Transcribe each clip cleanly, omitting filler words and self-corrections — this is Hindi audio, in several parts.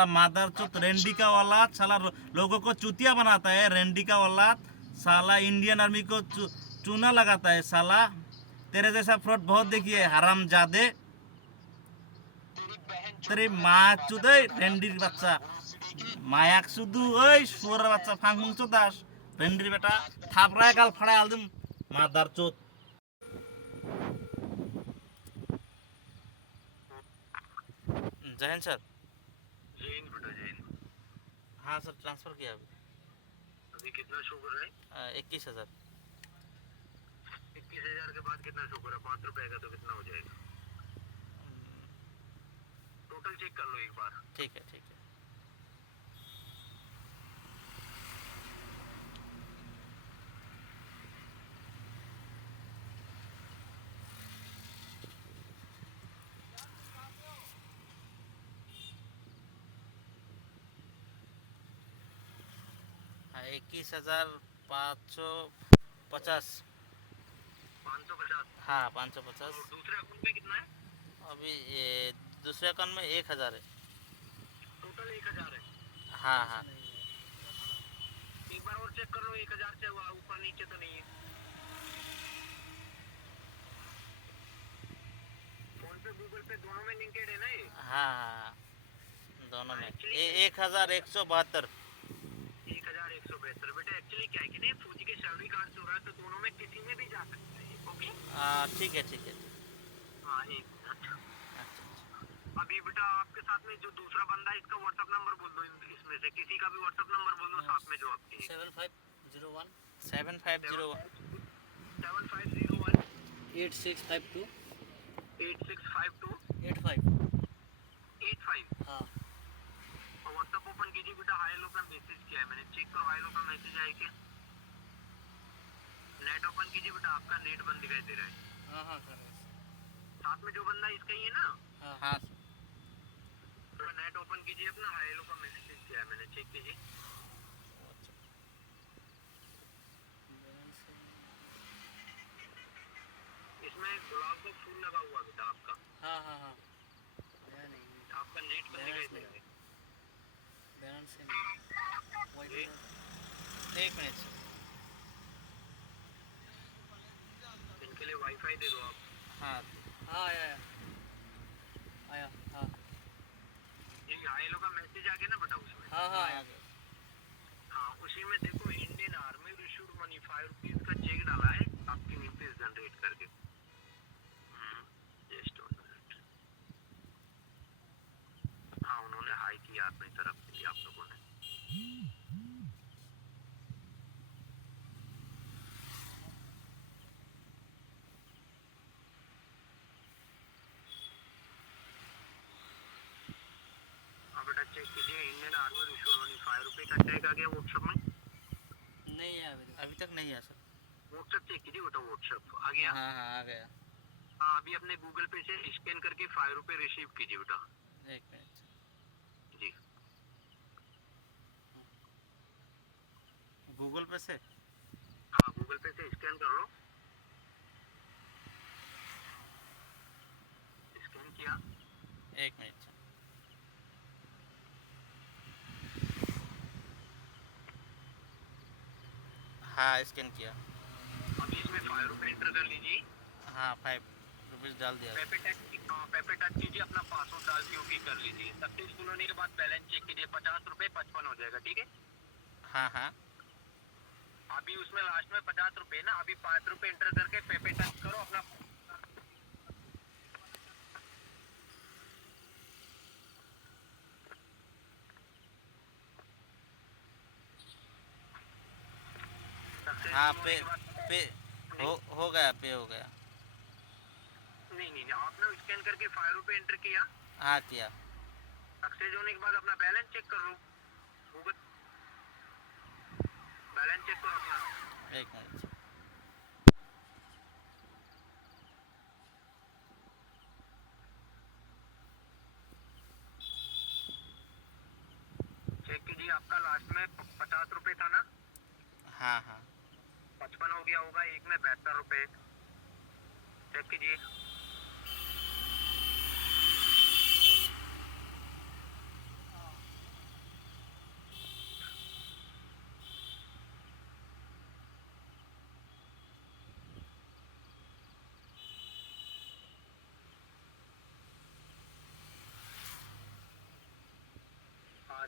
साला मादरचोद रेंडिका वाला साला लोगों को चूतिया बनाता है। रेंडिका वाला साला इंडियन आर्मी को चूना लगाता है साला। तेरे जैसा फ्रॉड बहुत देखिए हरामजादे। तेरी माँ चुदे रेंडिर बच्चा मायाक सुदू ओए सुअर बच्चा फांगमुंग चोदास रेंडिर बेटा थापड़ा गाल फाड़ा आलदम मादरचोद। जय हिंद सर। जय हिंद बेटा जय हिंद। हाँ सर ट्रांसफर किया अभी कितना शो कर रहा है? 21,000। 21,000 के बाद कितना शो कर रहा है? 5 रुपए का तो कितना हो जाएगा? टोटल चेक कर लो एक बार। ठीक है ठीक है। हाँ 21,550। 550। हाँ 550। और दूसरे अकाउंट में कितना है? अभी ये दूसरे अकाउंट में 1,000 है। टोटल 1,000 है। हाँ हाँ एक बार और चेक कर लो 1,000 से ऊपर नीचे तो नहीं है। फोन पे गूगल पे दोनों में लिंकेड है ना ये? हाँ हाँ दोनों में 1,172। 1,172। बेटा एक्चुअली क्या है कि नहीं फौजी के सैलरी कार्ड हो रहा है तो दोनों में किसी में भी जा सकता है। ओके ठीक है ठीक है। हाँ एक मिनट। अच्छा अभी बेटा आपके साथ में जो दूसरा बंदा है इसका व्हाट्सएप नंबर बोल दो। इसमें से किसी का भी व्हाट्सएप नंबर बोल दो साथ में जो आपके 7501 7501 7501 8652 8652 85। 85। हाँ और व्हाट्सएप ओपन कीजिए बेटा। हाई लो का मैसेज किया है मैंने, चेक करो हाई लो का मैसेज आया क्या? नेट ओपन कीजिए बेटा। आपका नेट बंद दिखाई दे रहा है। हाँ हाँ सर। साथ में जो बंदा इसका ही है ना, हाँ हाँ तो नेट ओपन कीजिए अपना। हाई लो का मैसेज किया है मैंने, चेक कीजिए। इसमें गुलाब का फूल लगा हुआ बेटा आपका। हाँ हाँ हाँ आया नहीं। आपका नेट बंद दिखाई दे रहा है। बैलेंस से नहीं वही एक मिनट सर। इनके लिए वाईफाई दे दो आप। हाँ हाँ आया आया आया। हाँ ये हाई लो का मैसेज आ गया ना बेटा उसमें। हाँ हाँ आया। हाँ उसी में देखो Indian army issued money 5 rupees का चेक डाला है आपकी नीति जनरेट करके। Just 1 minute. हाँ उन्होंने हाई किया अपनी तरफ से भी आप लोगों ने। हाँ बेटा चेक कीजिए इंडियन आर्मी इशूड मनी 5 रुपए का चेक आ गया व्हाट्सएप में। नहीं आया अभी तक नहीं है सर। व्हाट्सएप चेक कीजिए बेटा। व्हाट्सएप आ गया। हाँ हाँ आ गया। हाँ अभी अपने गूगल पे से स्कैन करके 5 रुपए रिसीव कीजिए बेटा। एक मिनट जी गूगल पे से। हाँ गूगल पे से स्कैन कर लो। स्कैन किया? एक मिनट हाँ स्कैन किया। अभी इसमें 5 रुपए एंटर कर लीजिए। हाँ 5 रुपीज़ डाल दिया। पेपे टच कीजिए अपना पासवर्ड डाल के ओके कर लीजिए। सक्सेसफुल होने के बाद बैलेंस चेक कीजिए। 50 रुपए 55 हो जाएगा। ठीक है हाँ हाँ अभी उसमें लास्ट में 50 रुपए ना, अभी 5 रुपए एंटर करके पेपे टच करो अपना। हाँ पे हो गया। पे हो गया। नहीं आपने स्कैन करके 5 रुपए एंटर किया। हाँ किया। सक्सेस होने के बाद अपना बैलेंस चेक कर लो। गूगल बैलेंस चेक करो अपना। एक मिनट चेक कीजिए। आपका लास्ट में 50 रुपए था ना? हाँ हाँ 55 हो गया होगा। एक में 72 रुपए। चेक कीजिए।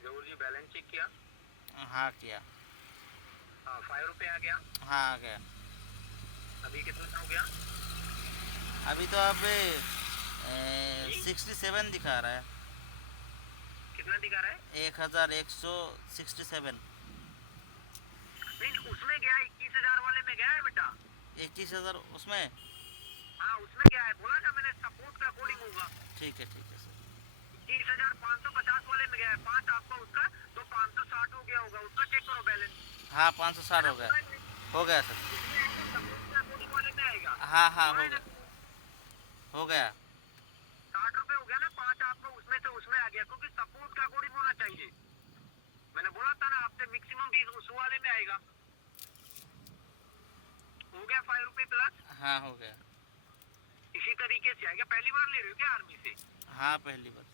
जहूर जी बैलेंस चेक किया? हाँ किया। हाँ 5 रुपये आ गया। हाँ आ गया। अभी कितना हो गया? अभी तो अभी 67 दिखा रहा है। कितना दिखा रहा है? 1167। नहीं उसमें गया 21,000 वाले में गया है बेटा। 21,000 उसमें? हाँ उसमें गया है, बोला ना मैंने सपोर्ट का कोडिंग होगा। ठीक है सर। 21,550 वाले में गया है, 5 आपका उसका तो 560 हो गया होगा, उसका चेक करो बैलेंस। हाँ 560 हो गया। हो गया सर। सपोर्ट का कोडिंग वाले में आएगा। हाँ हाँ हो गया। हो गया। 60 रुपए हो गया ना, 5 आपका उसमें से उसमें आ गया, क्योंकि सपोर्ट का कोडिंग होना चाहिए। मैंने बोला था ना आपसे मैक्सिमम 20 उस वाले में आएगा। हो गया 5 रुपए प्लस। हाँ हो गया। इसी तरीके से आएगा। पहली बार ले रहे हो क्या आर्मी से? हाँ पहली बार।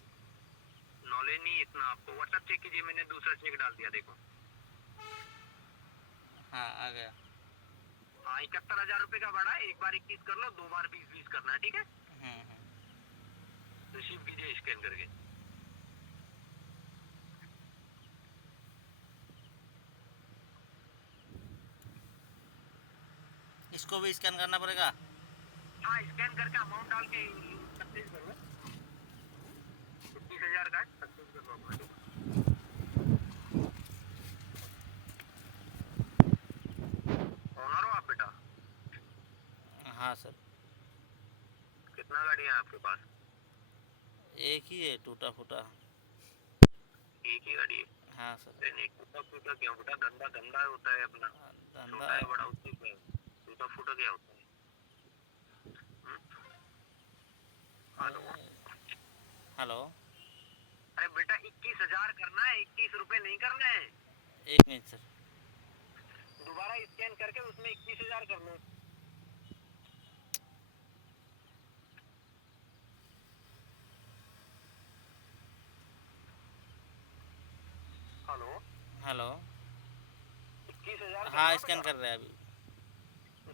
नॉलेज नहीं इतना आपको। व्हाट्सएप चेक कीजिए, मैंने दूसरा चेक डाल दिया देखो। हाँ आ गया। हाँ 71,000 रुपए का बढ़ा है, एक बार 21 कर लो, 2 बार 20 करना है, ठीक है? रिसीव कीजिए स्कैन करके। इसको भी स्कैन करना पड़ेगा? हाँ स्कैन करके अमाउंट डाल के सक्सेस करो। 21,000 का सक्सेस कर लो अपना। ऑनर हो आप बेटा? हाँ सर। कितना गाड़ी है आपके पास? एक ही है, टूटा फूटा। एक ही गाड़ी है? हाँ सर। नहीं टूटा फूटा क्या बेटा, धंधा धंधा होता है अपना। छोटा है बड़ा उससे क्या है? टूटा फूटा क्या होता है? Hello hello. अरे बेटा 21,000 करना है, 21 रुपए नहीं करना है। एक मिनट सर। दोबारा स्कैन करके उसमें 21,000 कर लो। Hello hello. 21,000। हाँ स्कैन कर रहे हैं अभी।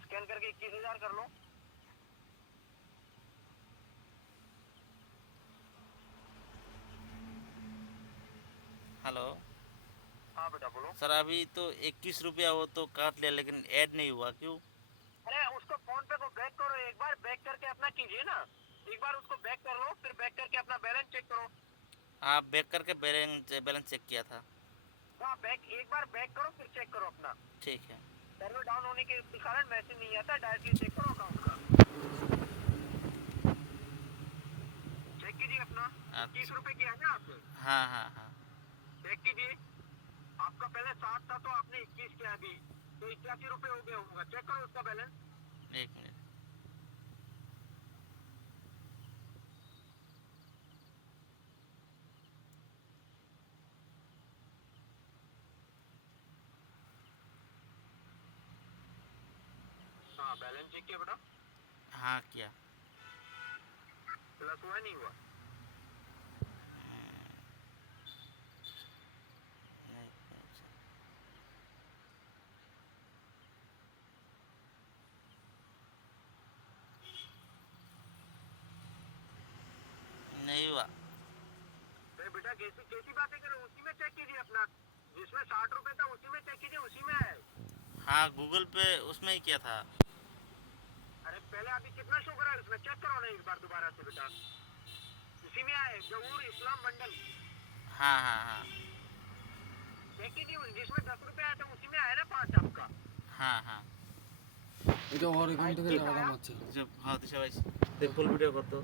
स्कैन करके 21,000 कर लो। हेलो। हाँ बेटा बोलो। सर अभी तो 21 रुपया वो तो काट लिया, लेकिन ऐड नहीं हुआ, क्यों? अरे उसको फोन पे को बैक करो, एक बार बैक करके अपना कीजिए ना। एक बार उसको बैक कर लो, फिर बैक करके अपना बैलेंस चेक करो। हाँ बैक करके बैलेंस चेक किया था। हाँ बैक एक बार बैक करो फिर चेक करो अपना। ठीक है। सर्वर डाउन होने के कारण मैसेज नहीं आता, डायरेक्टली चेक करो अकाउंट का। चेक कीजिए अपना। 21 रुपए किया है ना आपने? हाँ हाँ हाँ। चेक कीजिए। आपका पहले 60 था तो आपने 21 किया, अभी तो 81 रुपए हो गया होगा। चेक करो उसका बैलेंस। एक मिनट। हाँ बैलेंस चेक किया बेटा? हाँ किया। प्लस हुआ नहीं हुआ? नहीं हुआ। अरे बेटा कैसी कैसी बातें करो, उसी में चेक कीजिए अपना। जिसमें 60 रुपए था उसी में चेक कीजिए, उसी में है। हाँ गूगल पे उसमें ही किया था। अरे पहले अभी कितना शो करा है उसमें, चेक करो ना एक बार दोबारा से बेटा। उसी में आए जहूर इस्लाम मंडल। हाँ हाँ हाँ। चेक कीजिए, जिसमें 10 रुपए आया था उसी में आया ना 5 आपका। हाँ हाँ। এটা ওর এখান থেকে লাগানো হচ্ছে जब हाँ तो सबाई देख फुल वीडियो कर दो।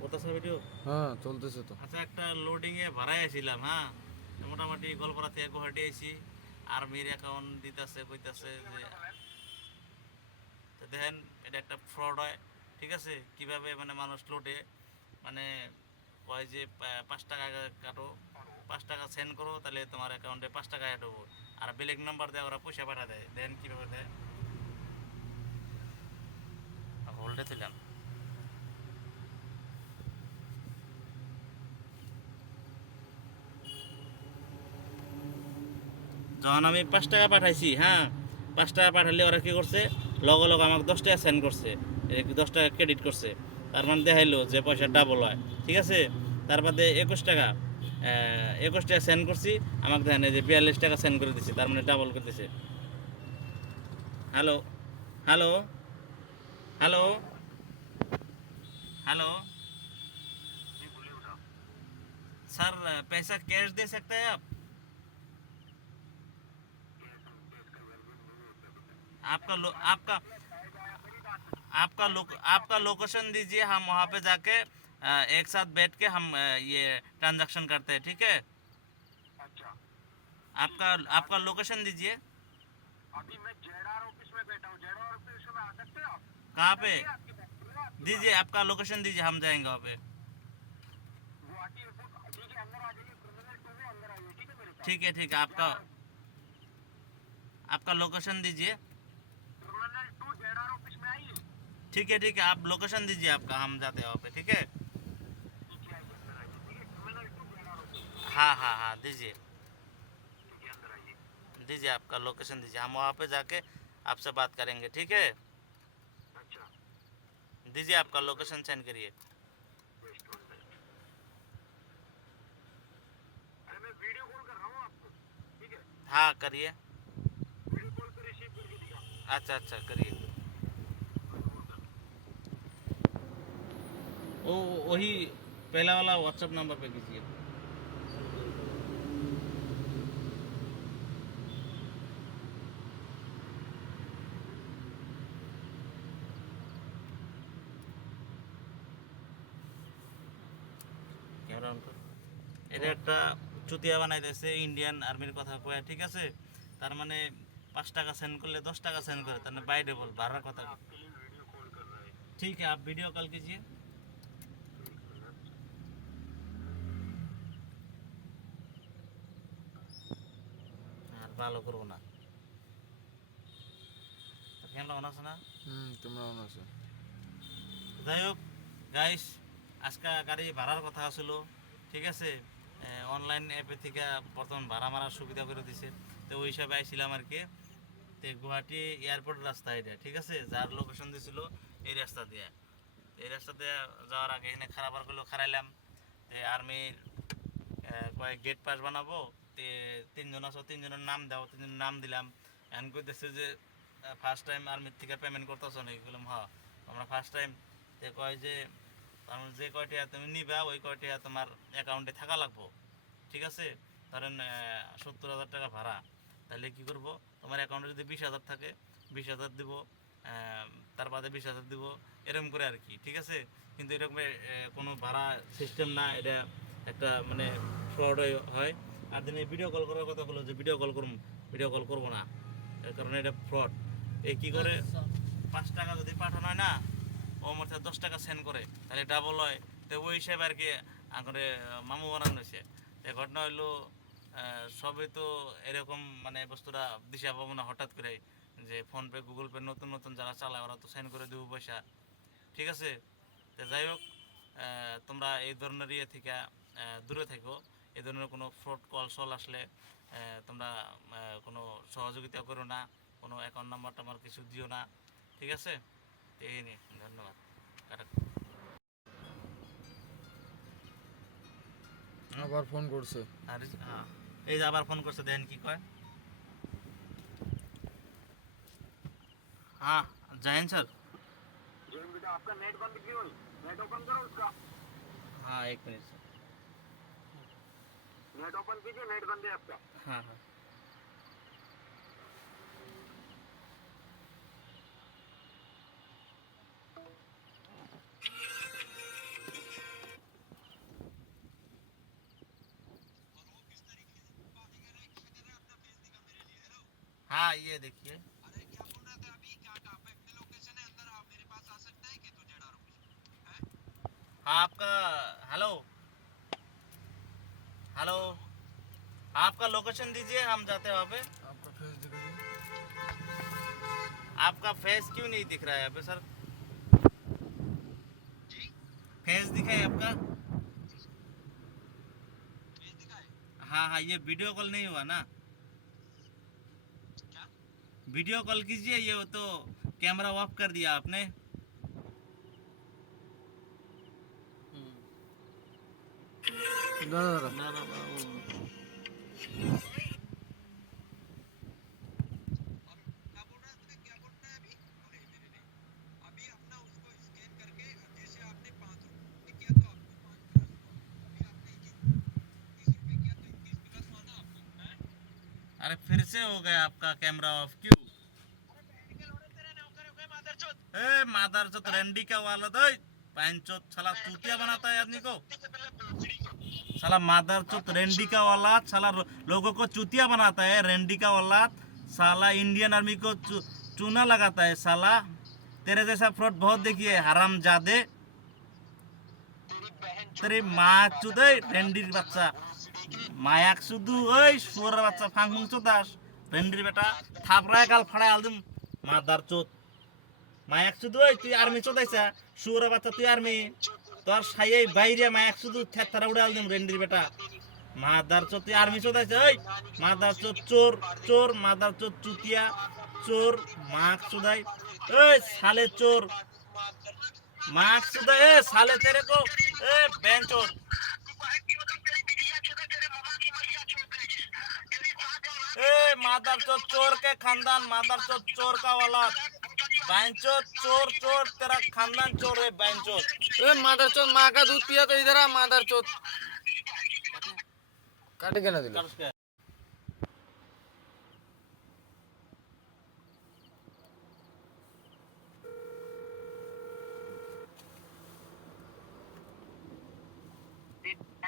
কত ভিডিও? হ্যাঁ চলতেছে তো। আচ্ছা একটা লোডিংয়ে ভাড়ায় আসছিলাম, হ্যাঁ মোটামুটি গোলপাড়া থেকে গুয়াহাটি আইছি। আর্মির অ্যাকাউন্ট দিতেছে কইতাছে যে তো দেখেন এটা একটা ফ্রড হয়, ঠিক আছে? কিভাবে মানে মানুষ লোডে মানে কয় যে 5 টাকা কাটো, 5 টাকা সেন্ড করো তাহলে তোমার অ্যাকাউন্টে 5 টাকা অ্যাড হবো, আর ব্ল্যাক নাম্বার দেয় ওরা পয়সা পাঠা দেয়। দেন কীভাবে দেয়? হোল্ডে ছিলাম। যখন আমি 5 টাকা পাঠাইছি, হ্যাঁ 5 টাকা পাঠালে ওরা কী করছে, লগে লগে আমাকে 10 টাকা সেন্ড করছে, 10 টাকা ক্রেডিট করছে। তার মানে দেখাইলো যে পয়সা ডাবল হয়, ঠিক আছে? তার বাদে 21 টাকা একুশ টাকা সেন্ড করছি, আমাকে দেখেন এই যে 42 টাকা সেন্ড করে দিছি, তার মানে ডাবল করে দিছে। হ্যালো হ্যালো হ্যালো হ্যালো जी बोलिए साहब। सर, पैसा कैश दे सकते हैं आप? आपका लो, आपका लोकेशन दीजिए, हम वहाँ पे जाके एक साथ बैठ के हम ये ट्रांजैक्शन करते हैं, ठीक है? अच्छा, आपका आपका लोकेशन दीजिए। अभी मैं जेडआर ऑफिस में बैठा हूँ, जेडआर ऑफिस में आ सकते हो आप? कहाँ पे? आपकी बात सुन रहे हो? दीजिए, आपका लोकेशन दीजिए, हम जाएंगे वहाँ पे। गुवाहाटी एयरपोर्ट, ठीक है, अंदर आ जाइए, क्रिमिनल 2 में अंदर आइए, ठीक है मेरे साथ। ठीक है ठीक है, आपका आपका लोकेशन दीजिए। क्रिमिनल 2 जेडआर ऑफिस में आइए। ठीक है, आप लोकेशन दीजिए आपका, हम जाते हैं वहाँ पे, ठीक है? ठीक है, अंदर आइए, ठीक है, क्रिमिनल 2 जेडआर ऑफिस, हाँ, दीजिए ठीक है, अंदर आइए। दीजिए, आपका लोकेशन दीजिए, हम वहाँ पे जाके आपसे बात करेंगे, ठीक है? अच्छा, दीजिए, आपका लोकेशन सेंड करिए। Best one best. अरे मैं वीडियो कॉल कर रहा हूँ आपको, ठीक है, हाँ करिए। वीडियो कॉल पे रिसीव करके दिखा। अच्छा करिए। वो वही पहला वाला व्हाट्सएप नंबर पे कीजिए। ক্যামেরা অন কর। এটা একটা চুতিয়া বানাই দিয়েছে, ইন্ডিয়ান আর্মির কথা কয়ে, ঠিক আছে? তার মানে 5 টাকা সেন্ড করলে 10 টাকা সেন্ড করে, তার মানে বাই ডবল ভাড়ার কথা। आपके लिए वीडियो कॉल कर रहा है। ठीक है, आप वीडियो कॉल कीजिए। আর ভালো করবো না, ক্যামেরা অন আছে না? তোমরা অন আছে। যাই হোক গাইস, আজকে গাড়ি ভাড়ার কথা ছিল, ঠিক আছে? অনলাইন অ্যাপে থেকে বর্তমান ভাড়া মারার সুবিধা করে দিছে, তো ওই হিসাবে আইছিলাম আর কি। তো গুয়াহাটি এয়ারপোর্ট রাস্তা এটা, ঠিক আছে? যার লোকেশন দিয়েছিল এই রাস্তা দিয়ে, এই রাস্তা দিয়ে যাওয়ার আগে এখানে খারাপ করলো, খারাইলাম। তো আর্মির কয়েক গেট পাস বানাবো, তে 3 জন আছো, 3 জনের নাম দাও, 3 জনের নাম দিলাম। এখন কইতেছে যে ফার্স্ট টাইম আর্মির থেকে পেমেন্ট করতেছো নাকি? বললাম হ্যাঁ, আমরা ফার্স্ট টাইম। তে কয় যে তার যে কয়টা তুমি নিবা ওই কয়টা তোমার অ্যাকাউন্টে থাকা লাগবো, ঠিক আছে? ধরেন 70,000 টাকা ভাড়া, তাহলে কি করব, তোমার অ্যাকাউন্টে যদি 20,000 থাকে 20,000 দিব, তার বাদে 20,000 দিব, এরকম করে আর কি, ঠিক আছে? কিন্তু এরকম কোনো ভাড়া সিস্টেম না, এটা একটা মানে ফ্রড হয়। আর দিন ভিডিও কল করার কথা হলো যে ভিডিও কল করুন, ভিডিও কল করবো না, এর কারণে এটা ফ্রড। এই কী করে 5 টাকা যদি পাঠানো হয় না, ও আমার 10 টাকা সেন্ড করে, তাহলে ডাবল হয়। তো ওই হিসাবে আর কি আগে মামু বানানো হয়েছে। তো ঘটনা হইলো সবই তো এরকম মানে বস্তুটা দিশা পাবো না হঠাৎ করে, যে ফোনপে গুগল পে নতুন নতুন যারা চালায় ওরা তো সেন্ড করে দেবো পয়সা, ঠিক আছে? তো যাই হোক, তোমরা এই ধরনের ইয়ে থেকে দূরে থেকো। এই ধরনের কোনো ফ্রড কল সল আসলে তোমরা কোনো সহযোগিতা করো না, কোনো অ্যাকাউন্ট নাম্বার টাম্বার কিছু দিও না, ঠিক আছে? এই নিয়ে ধন্যবাদ। কাটা। আবার ফোন করছে। আর হ্যাঁ, এই যে আবার ফোন করছে, দেখেন কি কয়। हाँ जैन सर। जैन बेटा, आपका नेट बंद क्यों है? नेट ओपन करो उसका। हाँ 1 मिनट सर। नेट ओपन कीजिए, नेट बंद है आपका। हाँ हाँ, ये देखिए। अरे क्या बोल रहे थे अभी? क्या कहाँ पे लोकेशन है? अंदर आप मेरे पास आ सकता है कि तू जेडआर ऑफिस में? हाँ आपका, हेलो हेलो, आपका लोकेशन दीजिए, हम जाते हैं वहाँ पे। आपका फेस दिखाइए। आपका फेस क्यों नहीं दिख रहा है यहाँ पे सर? जी, फेस दिखाए आपका? भेज दिखाए हाँ, ये वीडियो कॉल नहीं हुआ ना? क्या? वीडियो कॉल कीजिए, ये वो तो कैमरा ऑफ कर दिया आपने। দাঁড়া দাঁড়া না না अरे फिर से हो गया आपका कैमरा ऑफ क्यों? ए मादरचोद रैंडी का वाला तो पैंचोद साला चूतिया बनाता है आदमी को। साला मादरचोद रैंडी का वाला साला लोगों को चूतिया बनाता है। रैंडी का वाला साला इंडियन आर्मी को चूना लगाता है। साला तेरे जैसा फ्रॉड बहुत देखिए हरामजादे। तेरी माँ चुदे रैंडी बच्चा মায়াক শুধু ওই শুয়োরের বাচ্চা ফাংফুং চোদাস রেন্ডির বেটা থাপড়ায় গাল ফাড়ায় আলদম মাদার চোদ মায়াক শুধু ওই তুই আর্মি চোদাইছা শুয়োরের বাচ্চা তুই আর্মি তোর সাইয়ে বাইরে মায়াক শুধু থেতরা উড়ে আলদম রেন্ডির বেটা মাদার চোদ তুই আর্মি চোদাইছা ওই মাদার চোদ চোর চোর মাদার চোদ চুতিয়া চোর মাক চোদাই ওই সালে চোর মাক চোদাই এ সালে তেরে কো এ বেঞ্চোদ ए मादरचोद चोर के खानदान मादरचोद चोर का औलाद बैंचोद चोर चोर तेरा खानदान चोर है बैंचोद ए मादरचोद माँ का दूध पिया तो इधर आ मादरचोद काट के ना दिला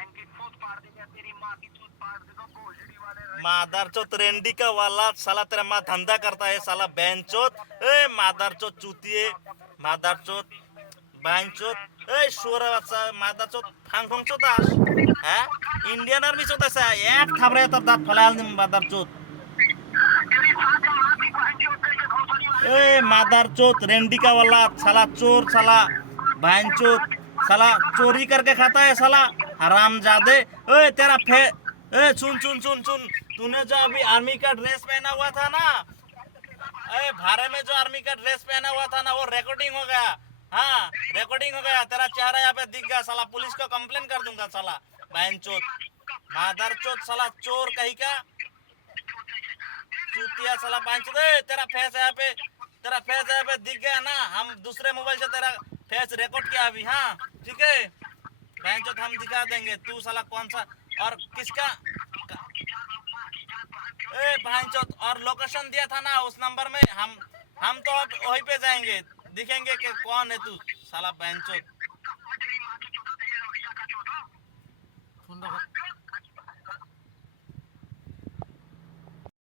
इनकी सूद फाड़ देंगे तेरी माँ की सूद फाड़ देगा भोसड़ी वाले मादरचोद रेंडी का वाला साला तेरा माँ धंधा करता है साला बैंचोद ए मादरचोद चूतिए मादरचोद बैंचोद ए শুয়োরের বাচ্চা মাদরচোদ ফাংফং চোদাস হ্যাঁ ইন্ডিয়ান আর্মি চোদাইছা এক থাবড়ে তোর দাঁত ফেলাই আলদিম মাদরচোদ ए मादरचोद रेंडी का वाला साला चोर साला बैंचोद साला चोरी करके खाता है साला हरामजादे ओए तेरा फे ए सुन सुन सुन सुन तूने जो अभी आर्मी का ड्रेस पहना हुआ था ना ए भारे में जो आर्मी का ड्रेस पहना हुआ था ना वो रिकॉर्डिंग हो गया हाँ रिकॉर्डिंग हो गया तेरा चेहरा यहाँ पे दिख गया साला पुलिस को कंप्लेन कर दूंगा साला बैंचोद मादरचोद साला चोर कहीं का चूतिया साला बैंचोद ए तेरा फेस यहाँ पे दिख गया ना हम दूसरे मोबाइल से तेरा फेस रिकॉर्ड किया अभी हाँ ठीक है बैंचोद हम दिखा देंगे तू साला कौन सा और किसका ए बैंचोद और लोकेशन दिया था ना उस नंबर में हम तो अब वहीं पे जाएंगे दिखेंगे कि कौन है तू साला बैंचोद फोन रखो